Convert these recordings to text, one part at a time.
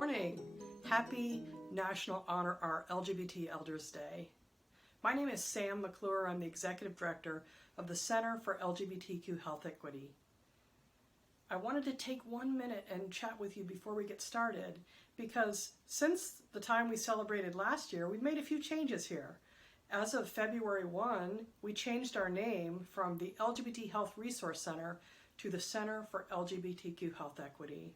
morning. Happy National Honor Our LGBT Elders Day. My name is Sam McClure. I'm the Executive Director of the Center for LGBTQ Health Equity. I wanted to take 1 minute and chat with you before we get started because since the time we celebrated last year, we've made a few changes here. As of February 1, we changed our name from the LGBT Health Resource Center to the Center for LGBTQ Health Equity.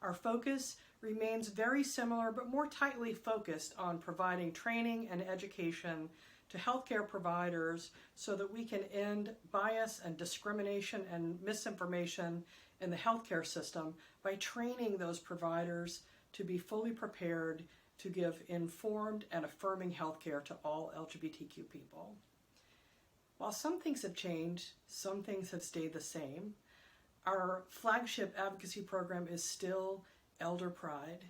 Our focus remains very similar but more tightly focused on providing training and education to healthcare providers so that we can end bias and discrimination and misinformation in the healthcare system by training those providers to be fully prepared to give informed and affirming healthcare to all LGBTQ people. While some things have changed, some things have stayed the same. Our flagship advocacy program is still Elder Pride,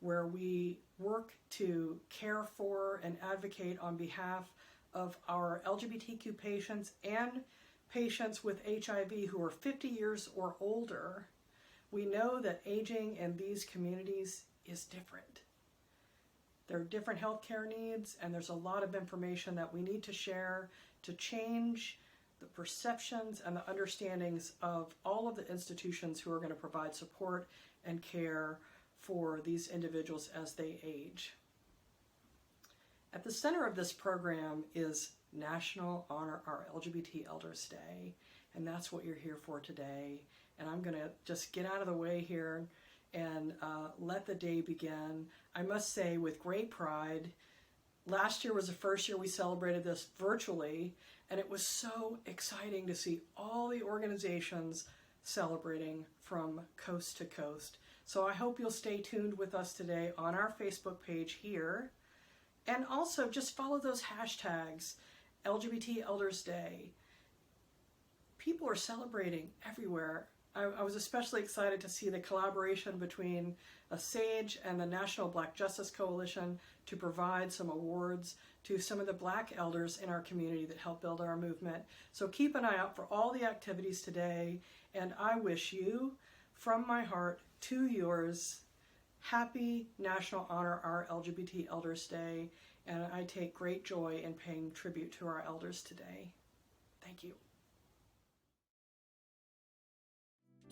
where we work to care for and advocate on behalf of our LGBTQ patients and patients with HIV who are 50 years or older. We know that aging in these communities is different. There are different healthcare needs, and there's a lot of information that we need to share to change the perceptions and the understandings of all of the institutions who are going to provide support and care for these individuals as they age. At the center of this program is National Honor Our LGBT Elders Day, and that's what you're here for today. And I'm going to just get out of the way here and let the day begin. I must say with great pride, last year was the first year we celebrated this virtually, and it was so exciting to see all the organizations celebrating from coast to coast. So I hope you'll stay tuned with us today on our Facebook page here. And also just follow those hashtags, LGBT Elders Day. People are celebrating everywhere. I was especially excited to see the collaboration between SAGE and the National Black Justice Coalition to provide some awards to some of the Black elders in our community that help build our movement. So keep an eye out for all the activities today, and I wish you, from my heart to yours, happy National Honor Our LGBT Elders Day, and I take great joy in paying tribute to our elders today. Thank you.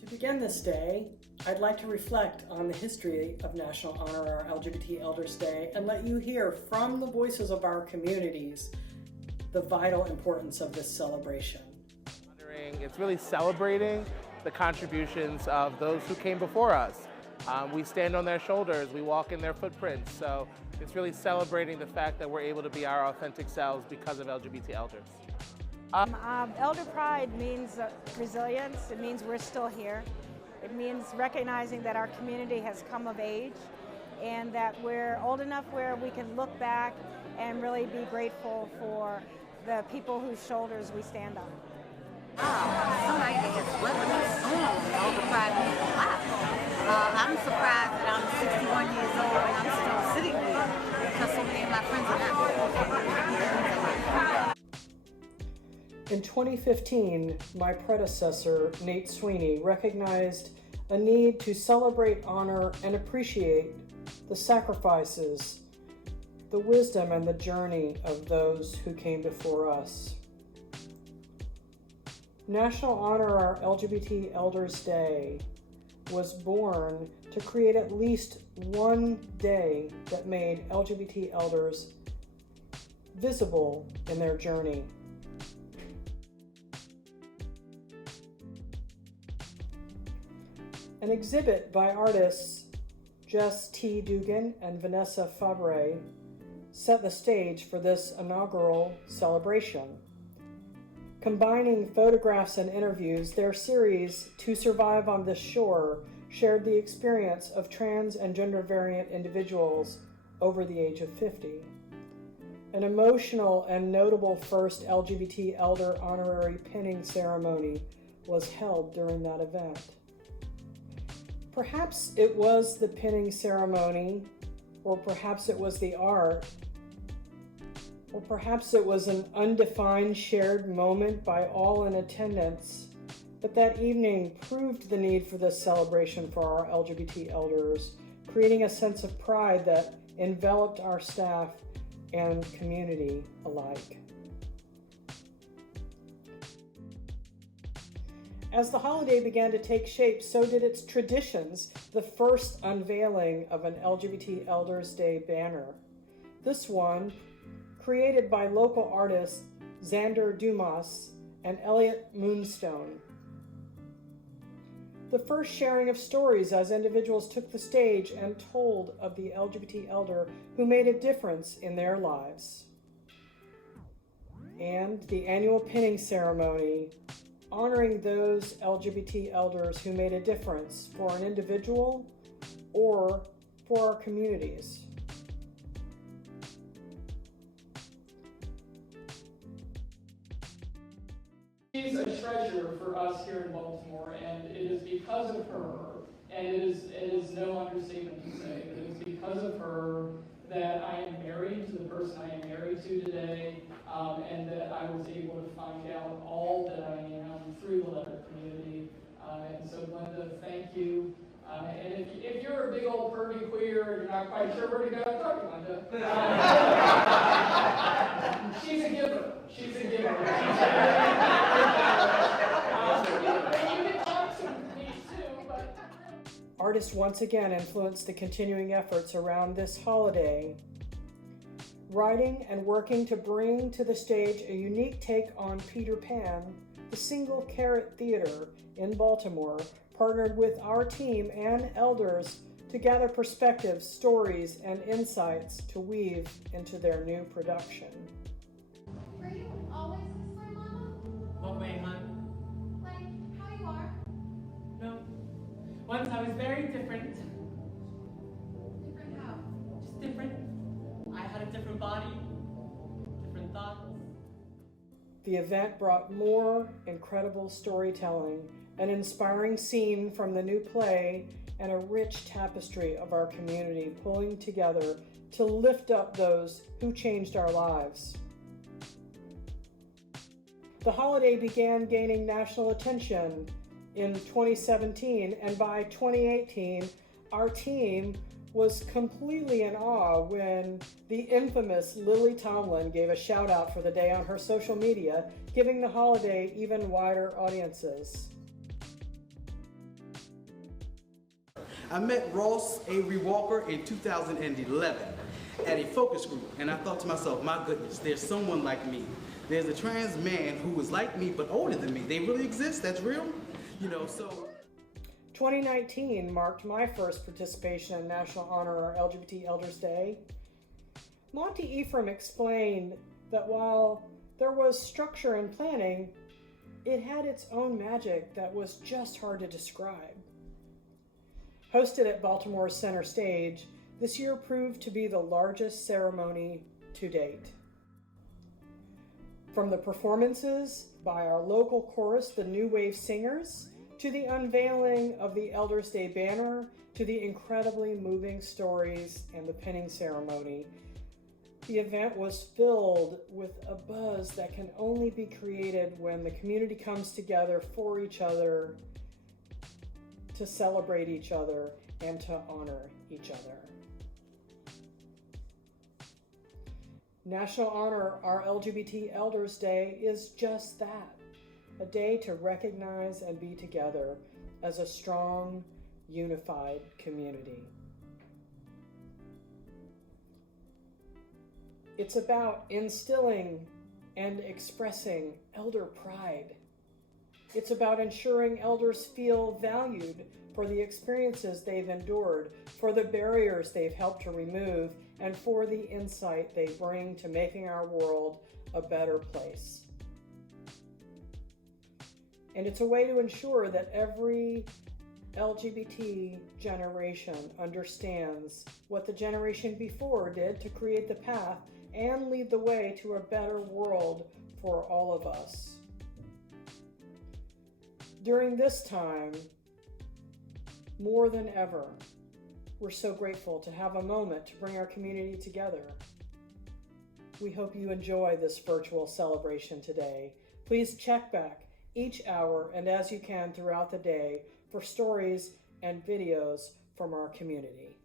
To begin this day, I'd like to reflect on the history of National Honor Our LGBT Elders Day and let you hear from the voices of our communities the vital importance of this celebration. It's really celebrating the contributions of those who came before us. We stand on their shoulders, we walk in their footprints, so it's really celebrating the fact that we're able to be our authentic selves because of LGBT elders. Elder Pride means resilience. It means we're still here. It means recognizing that our community has come of age and that we're old enough where we can look back and really be grateful for the people whose shoulders we stand on. Somebody has weathered the storm. Elder Pride means a lot. I'm surprised that I'm 61 years old and I'm still sitting here because so many of my friends are not. In 2015, my predecessor, Nate Sweeney, recognized a need to celebrate, honor, and appreciate the sacrifices, the wisdom, and the journey of those who came before us. National Honor Our LGBT Elders Day was born to create at least one day that made LGBT elders visible in their journey. An exhibit by artists Jess T. Dugan and Vanessa Fabre set the stage for this inaugural celebration. Combining photographs and interviews, their series, To Survive on This Shore, shared the experience of trans and gender variant individuals over the age of 50. An emotional and notable first LGBT elder honorary pinning ceremony was held during that event. Perhaps it was the pinning ceremony, or perhaps it was the art, or perhaps it was an undefined shared moment by all in attendance, but that evening proved the need for this celebration for our LGBT elders creating a sense of pride that enveloped our staff and community alike. As the holiday began to take shape, so did its traditions, the first unveiling of an LGBT Elders Day banner. This one, created by local artists Xander Dumas and Elliot Moonstone. The first sharing of stories as individuals took the stage and told of the LGBT elder who made a difference in their lives. And the annual pinning ceremony, honoring those LGBT elders who made a difference for an individual or for our communities. She's a treasure for us here in Baltimore, and it is because of her, and it is no understatement to say, that it is because of her that I am married to the person I am married to today, and that I was able to find out all that I am through the letter community. And so, Linda, thank you. And if you're a big old pervy queer and you're not quite sure where to go, talk to Linda. She's a giver. She's a giver. You can talk to me too, but... Artists once again influenced the continuing efforts around this holiday, writing and working to bring to the stage a unique take on Peter Pan. The Single Carrot Theater in Baltimore partnered with our team and elders to gather perspectives, stories, and insights to weave into their new production. Were you always this way, Mama? What way, hon? Like, how you are? No. Once I was very different. Different how? Just different. I had a different body, different thoughts. The event brought more incredible storytelling, an inspiring scene from the new play, and a rich tapestry of our community pulling together to lift up those who changed our lives. The holiday began gaining national attention in 2017, and by 2018, our team was completely in awe when the infamous Lily Tomlin gave a shout out for the day on her social media, giving the holiday even wider audiences. I met Ross Avery Walker in 2011 at a focus group, and I thought to myself, my goodness, there's someone like me. There's a trans man who was like me but older than me. They really exist, that's real? You know, so... 2019 marked my first participation in National Honor LGBT Elders Day. Monty Ephraim explained that while there was structure and planning, it had its own magic that was just hard to describe. Hosted at Baltimore's Center Stage, this year proved to be the largest ceremony to date. From the performances by our local chorus, the New Wave Singers, to the unveiling of the Elders Day banner, to the incredibly moving stories and the pinning ceremony, the event was filled with a buzz that can only be created when the community comes together for each other, to celebrate each other, and to honor each other. National Honor Our LGBT Elders Day is just that. A day to recognize and be together as a strong, unified community. It's about instilling and expressing elder pride. It's about ensuring elders feel valued for the experiences they've endured, for the barriers they've helped to remove, and for the insight they bring to making our world a better place. And it's a way to ensure that every LGBT generation understands what the generation before did to create the path and lead the way to a better world for all of us. During this time, more than ever, we're so grateful to have a moment to bring our community together. We hope you enjoy this virtual celebration today. Please check back each hour and as you can throughout the day for stories and videos from our community.